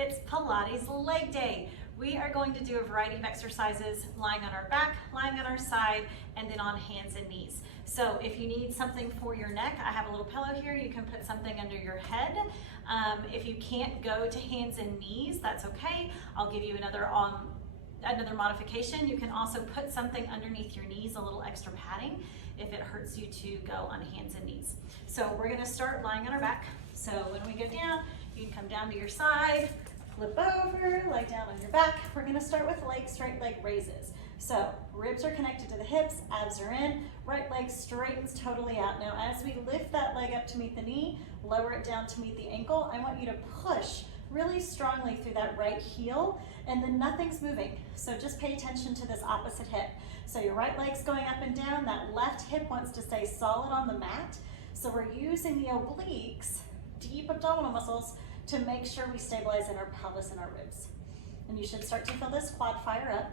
It's Pilates leg day. We are going to do a variety of exercises lying on our back, lying on our side, and then on hands and knees. So if you need something for your neck, I have a little pillow here. You can put something under your head. If you can't go to hands and knees, that's okay. I'll give you another modification. You can also put something underneath your knees, a little extra padding, if it hurts you to go on hands and knees. So we're gonna start lying on our back. So when we go down, you can come down to your side, flip over, lie down on your back. We're gonna start with straight leg raises. So ribs are connected to the hips, abs are in, right leg straightens totally out. Now as we lift that leg up to meet the knee, lower it down to meet the ankle, I want you to push really strongly through that right heel, and then nothing's moving. So just pay attention to this opposite hip. So your right leg's going up and down, that left hip wants to stay solid on the mat. So we're using the obliques, deep abdominal muscles, to make sure we stabilize in our pelvis and our ribs. And you should start to feel this quad fire up.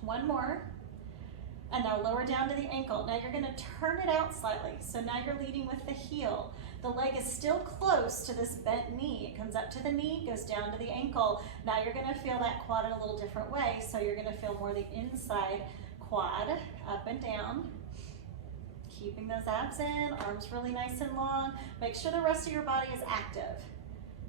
One more. And now lower down to the ankle. Now you're gonna turn it out slightly. So now you're leading with the heel. The leg is still close to this bent knee. It comes up to the knee, goes down to the ankle. Now you're gonna feel that quad in a little different way. So you're gonna feel more the inside quad, up and down. Keeping those abs in, arms really nice and long. Make sure the rest of your body is active.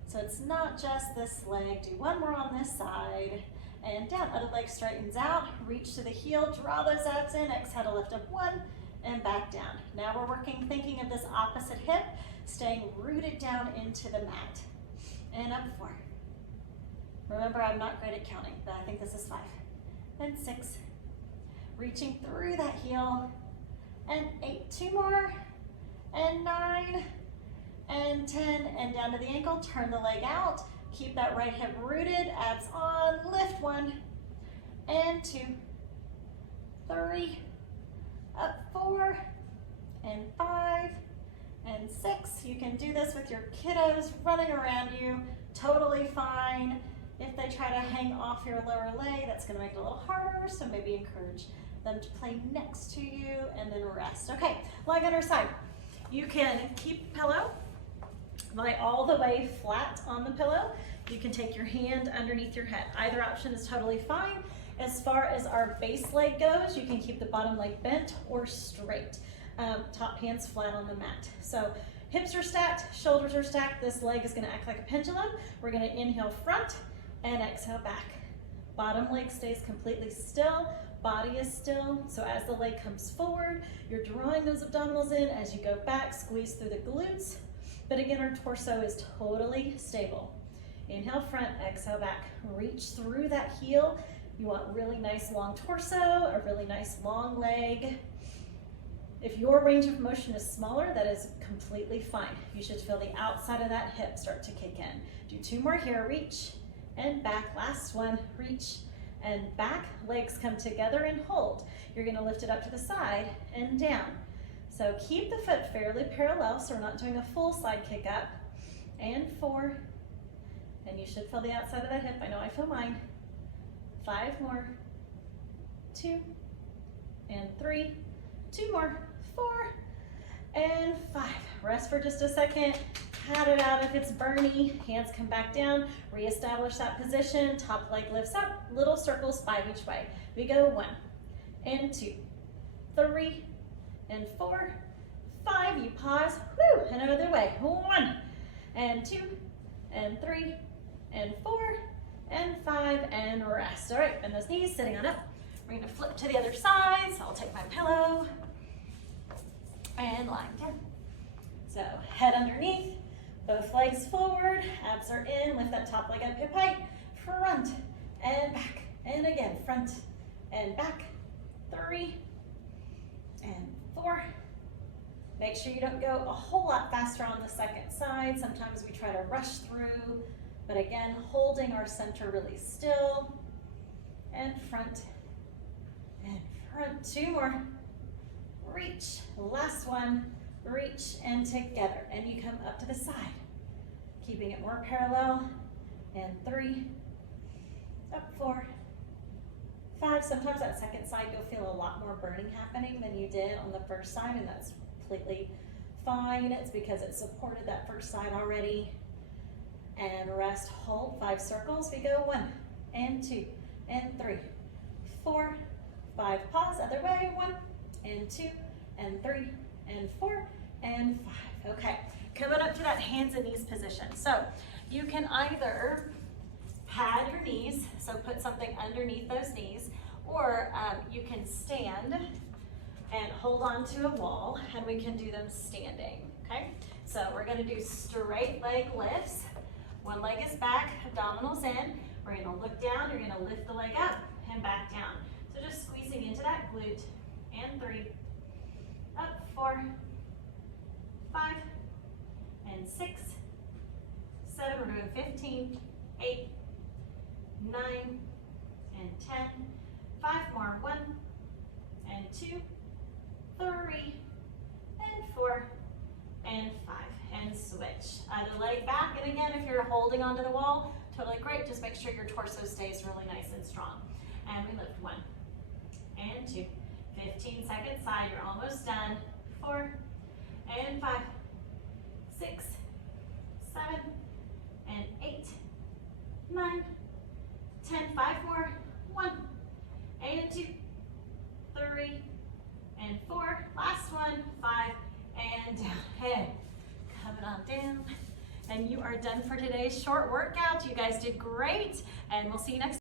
So it's not just this leg. Do one more on this side. And down, other leg straightens out, reach to the heel, draw those abs in, exhale to lift up one, and back down. Now we're thinking of this opposite hip, staying rooted down into the mat. And up 4. Remember, I'm not great at counting, but I think this is 5. And 6. Reaching through that heel. And 8, 2 more. And 9. And 10, and down to the ankle, turn the leg out. Keep that right hip rooted, abs on, lift 1, and 2, 3, up 4, and 5, and 6. You can do this with your kiddos running around you, totally fine. If they try to hang off your lower leg, that's gonna make it a little harder, so maybe encourage them to play next to you, and then rest. Okay, lying on our side. You can keep pillow, lie all the way flat on the pillow. You can take your hand underneath your head. Either option is totally fine. As far as our base leg goes, you can keep the bottom leg bent or straight. Top hands flat on the mat. So hips are stacked, shoulders are stacked. This leg is gonna act like a pendulum. We're gonna inhale front and exhale back. Bottom leg stays completely still. Body is still. So as the leg comes forward, you're drawing those abdominals in. As you go back, squeeze through the glutes. But again, our torso is totally stable. Inhale front, exhale back. Reach through that heel. You want really nice long torso, a really nice long leg. If your range of motion is smaller, that is completely fine. You should feel the outside of that hip start to kick in. Do 2 more here, reach and back. Last one, reach and back. Legs come together and hold. You're gonna lift it up to the side and down. So keep the foot fairly parallel so we're not doing a full side kick up. And 4, and you should feel the outside of that hip. I know I feel mine. 5 more, 2, and 3, 2 more, 4, and 5. Rest for just a second. Pat it out if it's burny. Hands come back down. Reestablish that position. Top leg lifts up. Little circles, 5 each way. We go 1, and 2, 3, and 4, 5, you pause, whoo, and another way, 1, and 2, and 3, and 4, and 5, and rest. All right, bend those knees, sitting on up. We're gonna flip to the other side, so I'll take my pillow, and lying down. So head underneath, both legs forward, abs are in, lift that top leg up hip height, front, and back, and again, front, and back, 3, and 4. Make sure you don't go a whole lot faster on the second side. Sometimes we try to rush through, but again, holding our center really still. And front, and front. 2 more. Reach, last one. Reach and together. And you come up to the side, keeping it more parallel. And 3, up 4, 5. Sometimes that second side you'll feel a lot more burning happening than you did on the first side, and that's completely fine. It's because it supported that first side already. and rest, hold, 5 circles. We go 1 and 2 and 3, 4, 5, pause, other way, 1 and 2 and 3 and 4 and 5. Okay, coming up to that hands and knees position. So you can either pad your knees, so put something underneath those knees, or you can stand and hold on to a wall, and we can do them standing, okay? So we're gonna do straight leg lifts. One leg is back, abdominals in. We're gonna look down, you're gonna lift the leg up and back down. So just squeezing into that glute, and 3, up, 4, 5, and 6, 7, we're doing 15, 8, 9, and 10, 5 more, 1, and 2, 3, and 4, and 5, and switch. Other leg back, and again, if you're holding onto the wall, totally great, just make sure your torso stays really nice and strong. And we lift 1, and 2, 15 seconds side, you're almost done, 4, and 5, 6, 7, and 8, 9, 10, 5 more, 1, and 2, 3, and 4, last one, 5, and down, hey, coming on down, and you are done for today's short workout. You guys did great, and we'll see you next time.